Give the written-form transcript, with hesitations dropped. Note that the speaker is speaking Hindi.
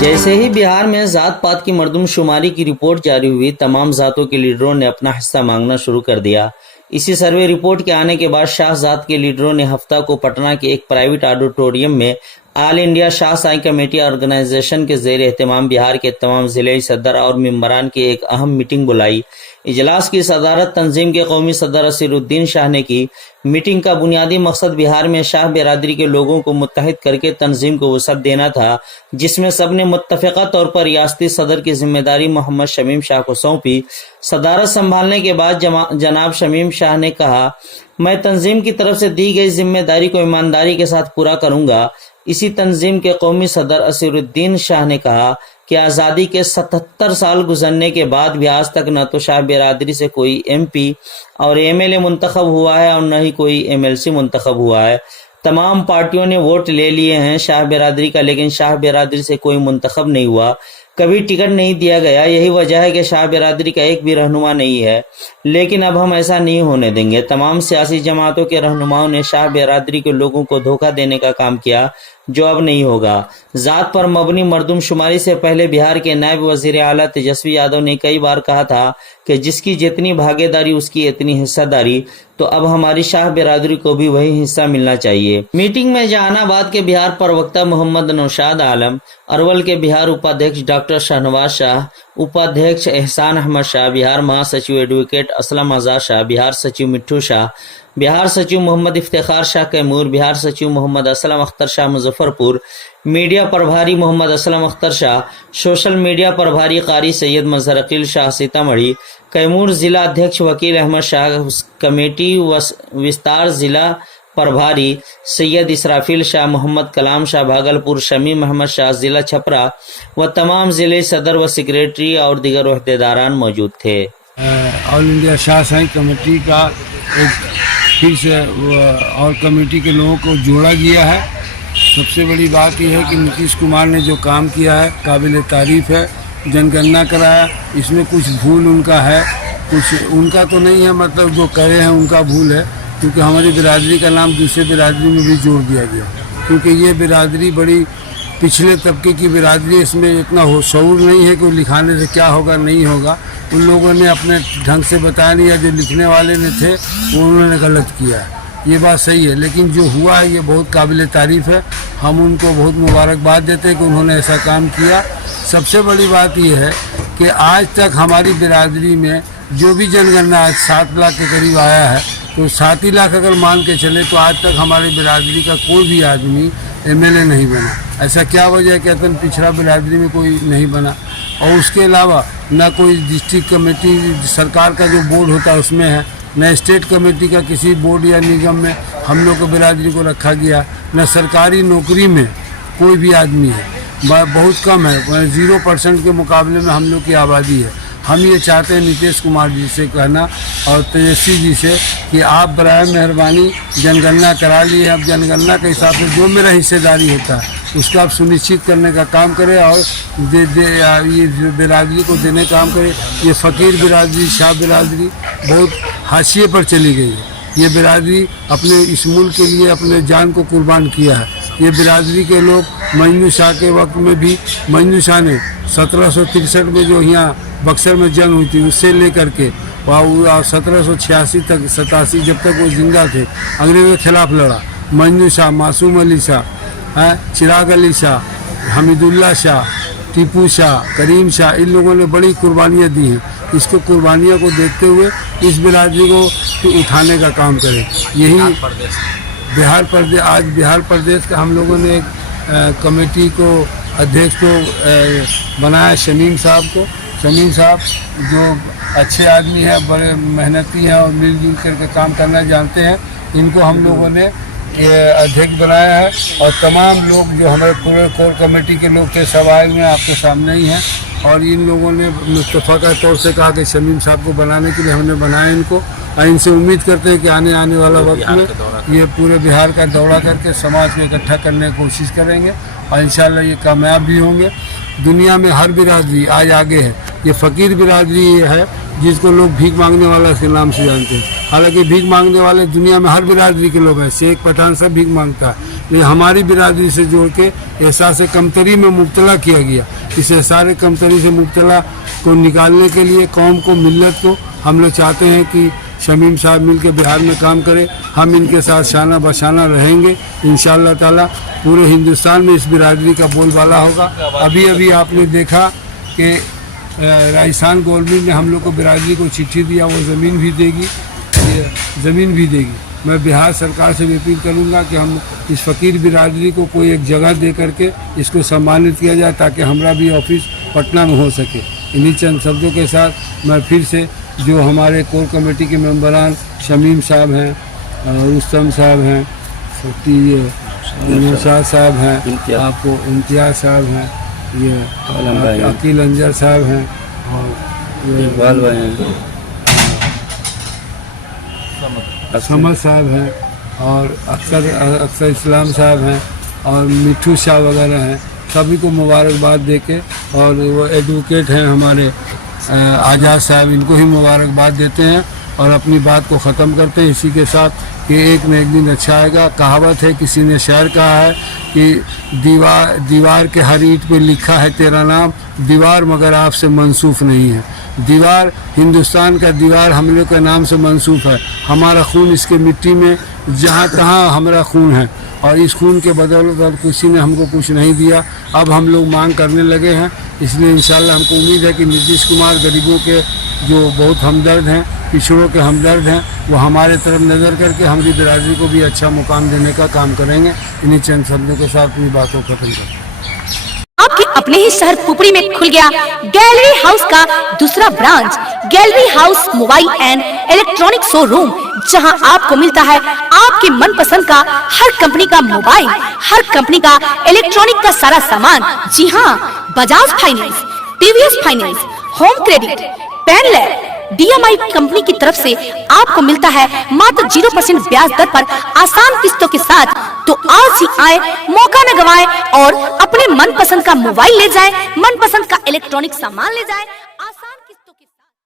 जैसे ही बिहार में जात पात की मर्दमशुमारी की रिपोर्ट जारी हुई, तमाम जातों के लीडरों ने अपना हिस्सा मांगना शुरू कर दिया। इसी सर्वे रिपोर्ट के आने के बाद शाह जात के लीडरों ने हफ्ता को पटना के एक प्राइवेट ऑडिटोरियम में all India Shah Sai committee organisation के जेर एहतमाम बिहार के तमाम जिले सदर और मेंबरान की एक अहम मीटिंग बुलाई। इजलास की सदारत तंजीम के कौमी सदर असीरुद्दीन शाह ने की। मीटिंग का बुनियादी मकसद बिहार में शाह बिरादरी के लोगों को मुत्तहिद करके तंजीम को वसअत देना था, जिसमें सबने मुत्तफ़िक़ा तौर पर रियासती सदर की जिम्मेदारी मोहम्मद शमीम शाह को सौंपी। सदारत संभालने के बाद जनाब शमीम शाह ने कहा, मैं तंजीम की तरफ से दी गई जिम्मेदारी को ईमानदारी के साथ पूरा करूंगा। इसी तंजीम के कौमी सदर असीरुद्दीन शाह ने कहा कि आज़ादी के 77 साल गुजरने के बाद भी आज तक न तो शाह बिरादरी से कोई MP और MLA मुंतखब हुआ है और न ही कोई MLC मुंतखब हुआ है। तमाम पार्टियों ने वोट ले लिए हैं शाह बिरादरी का, लेकिन शाह बिरादरी से कोई मुंतखब नहीं हुआ, कभी टिकट नहीं दिया गया। यही वजह है कि शाह बिरादरी का एक भी रहनुमा नहीं है। लेकिन अब हम ऐसा नहीं होने देंगे। तमाम सियासी जमातों के रहनुमाओं ने शाह बिरादरी के लोगों को धोखा देने का काम किया, जो अब नहीं होगा। जात पर मबनी मर्दमशुमारी से पहले बिहार के नायब वजीर आला तेजस्वी यादव ने कई बार कहा था कि जिसकी जितनी भागीदारी उसकी इतनी हिस्सेदारी, तो अब हमारी शाह बिरादरी को भी वही हिस्सा मिलना चाहिए। मीटिंग में जहानाबाद के बिहार प्रवक्ता मोहम्मद नौशाद आलम, अरवल के बिहार उपाध्यक्ष डॉक्टर शाहनवाज शाह, उपाध्यक्ष एहसान अहमद शाह, बिहार महासचिव एडवोकेट असलम आजाद शाह, बिहार सचिव मिट्ठू शाह, बिहार सचिव मोहम्मद इफ्तिखार शाह कैमूर, बिहार सचिव मोहम्मद असलम अख्तर शाह मुजफ्फरपुर, मीडिया प्रभारी मोहम्मद असलम अख्तर शाह, सोशल मीडिया प्रभारी कारी सैयद मजहर अकील शाह सीतामढ़ी, कैमूर जिला अध्यक्ष वकील अहमद शाह, कमेटी विस्तार जिला प्रभारी सैयद इसराफिल शाह, मोहम्मद कलाम शाह भागलपुर, शमीम अहमद शाह जिला छपरा व तमाम जिले सदर व सेक्रेटरी और दीगर ओहदेदारान मौजूद थे। All India Shah Sai committee का एक फिर से और कमेटी के लोगों को जोड़ा गया है। सबसे बड़ी बात यह है कि नीतीश कुमार ने जो काम किया है काबिल तारीफ़ है। जनगणना कराया, इसमें कुछ भूल उनका है, कुछ उनका तो नहीं है, मतलब जो करे हैं उनका भूल है, क्योंकि हमारी बिरादरी का नाम दूसरे बिरादरी में भी जोड़ दिया गया, क्योंकि ये बिरादरी बड़ी पिछले तबके की बिरादरी, इसमें इतना शऊर नहीं है कि लिखाने से क्या होगा नहीं होगा। उन लोगों ने अपने ढंग से बता लिया, जो लिखने वाले ने थे वो उन्होंने गलत किया है, ये बात सही है। लेकिन जो हुआ है ये बहुत काबिल तारीफ़ है, हम उनको बहुत मुबारकबाद देते हैं कि उन्होंने ऐसा काम किया। सबसे बड़ी बात यह है कि आज तक हमारी बिरादरी में जो भी जनगणना आज 7 लाख के करीब आया है, तो 7 ही लाख अगर मान के चले तो आज तक हमारी बिरादरी का कोई भी आदमी MLA नहीं बना। ऐसा क्या वजह है कि इतना पिछड़ा बिरादरी में कोई नहीं बना? और उसके अलावा न कोई डिस्ट्रिक्ट कमेटी सरकार का जो बोर्ड होता है उसमें है, न स्टेट कमेटी का किसी बोर्ड या निगम में हम लोग को बिरादरी को रखा गया, न सरकारी नौकरी में कोई भी आदमी है, बहुत कम है, 0% के मुकाबले में हम लोग की आबादी है। हम ये चाहते हैं नीतीश कुमार जी से कहना और तेजस्वी जी से कि आप बराए मेहरबानी जनगणना करा ली है, अब जनगणना के हिसाब से जो मेरा हिस्सेदारी होता है उसका आप सुनिश्चित करने का काम करें और ये बिरादरी को देने का काम करें। ये फ़कीर बिरादरी, शाह बिरादरी बहुत हाशिए पर चली गई है। ये बिरादरी अपने इस मुल्क के लिए अपने जान को कुर्बान किया है। ये बिरादरी के लोग मजनू शाह के वक्त में भी, मजनू शाह ने 1763 में जो यहाँ बक्सर में जंग हुई थी उससे लेकर के 1786 तक 87 जब तक वो जिंदा थे अंग्रेज़ों के खिलाफ लड़ा। मजनू शाह, मासूम अली शाह, चिराग अली शाह, हमीदुल्ला शाह, टीपू शाह, करीम शाह, इन लोगों ने बड़ी कुर्बानियाँ दी हैं। इसको कुर्बानियों को देखते हुए इस बिरादरी को उठाने का काम करें। यही बिहार प्रदेश, आज बिहार प्रदेश का हम लोगों ने एक कमेटी को अध्यक्ष को बनाया, शमीम साहब को। शमीम साहब जो अच्छे आदमी हैं, बड़े मेहनती हैं और मिलजुल करके काम करना जानते हैं, इनको हम लोगों ने अध्यक्ष बनाया है। और तमाम लोग जो हमारे पूरे कोर कमेटी के लोग थे सब आए हुए हैं, आपके सामने ही हैं। और इन लोगों ने मुस्तफ़ा के तौर से कहा कि शमीम साहब को बनाने के लिए हमने बनाया इनको, और इनसे उम्मीद करते हैं कि आने वाला वक्त में ये पूरे बिहार का दौरा करके समाज को इकट्ठा करने की कोशिश करेंगे और इंशाल्लाह ये कामयाब भी होंगे। दुनिया में हर बिरादरी आज आगे है। ये फ़कीर बिरादरी है जिसको लोग भीख मांगने वाला के नाम से जानते हैं। हालांकि भीख मांगने वाले दुनिया में हर बिरादरी के लोग हैं, शेख पठान सब भीख मांगता है, ये हमारी बिरादरी से जोड़ के एहसास कमतरी में मुब्तला किया गया। इस एहसास कमतरी से मुब्तला को निकालने के लिए कौम को, मिल्लत को हम लोग चाहते हैं कि शमीम साहब मिल के बिहार में काम करें। हम इनके साथ शाना बशाना रहेंगे इंशाअल्लाह ताला। पूरे हिंदुस्तान में इस बिरादरी का बोलबाला होगा। अभी अभी आपने देखा कि राजस्थान गवर्नमेंट ने हम लोग को बिरादरी को चिट्ठी दिया, वो ज़मीन भी देगी। मैं बिहार सरकार से भी अपील करूंगा कि हम इस फ़कीर बिरादरी को कोई एक जगह दे करके इसको सम्मानित किया जाए, ताकि हमारा भी ऑफिस पटना में हो सके। इन्हीं चंद शब्दों के साथ मैं फिर से जो हमारे कोर कमेटी के मेंबरान शमीम साहब हैं, रुस्तम साहब हैं, नौशाद साहब हैं, आपको इम्तियाज़ साहब हैं, ये अकील अंजर साहब हैं, और समद साहब हैं, और अक्सर इस्लाम साहब हैं, और मिठू शाह वगैरह हैं। सभी को मुबारकबाद देके, और वो एडवोकेट हैं हमारे आज़ाद साहब, इनको ही मुबारकबाद देते हैं और अपनी बात को ख़त्म करते हैं इसी के साथ कि एक न एक दिन अच्छा आएगा। कहावत है, किसी ने शायर कहा है कि दीवार के हर ईंट पे लिखा है तेरा नाम, दीवार मगर आपसे मंसूफ नहीं है। दीवार, हिंदुस्तान का दीवार हम लोग के नाम से मंसूफ है। हमारा खून इसके मिट्टी में जहाँ तहाँ हमारा खून है, और इस खून के बदौलत अब किसी ने हमको कुछ नहीं दिया। अब हम लोग मांग करने लगे हैं, इसलिए इंशाल्लाह हमको उम्मीद है कि नीतीश कुमार गरीबों के जो बहुत हमदर्द हैं, पिछड़ों के हमदर्द हैं, वो हमारे तरफ नज़र करके हमारी बिरादरी को भी अच्छा मुकाम देने का काम करेंगे। इन्हीं चंद शब्दों के साथ अपनी बातों को खत्म करते हैं। आपके अपने ही शहर पुपरी में खुल गया गैलरी हाउस का दूसरा branch, gallery house mobile and electronic showroom, जहां आपको मिलता है आपके मनपसंद का हर कंपनी का मोबाइल, हर कंपनी का इलेक्ट्रॉनिक का सारा सामान। जी हाँ, Bajaj finance, TVS finance, home credit, पेनलैब, DMI कंपनी की तरफ से आपको मिलता है मात्र 0% ब्याज दर पर आसान किस्तों के साथ। तो आज ही आए, मौका न गवाएं और अपने मनपसंद का मोबाइल ले जाएं, मनपसंद का इलेक्ट्रॉनिक सामान ले जाएं।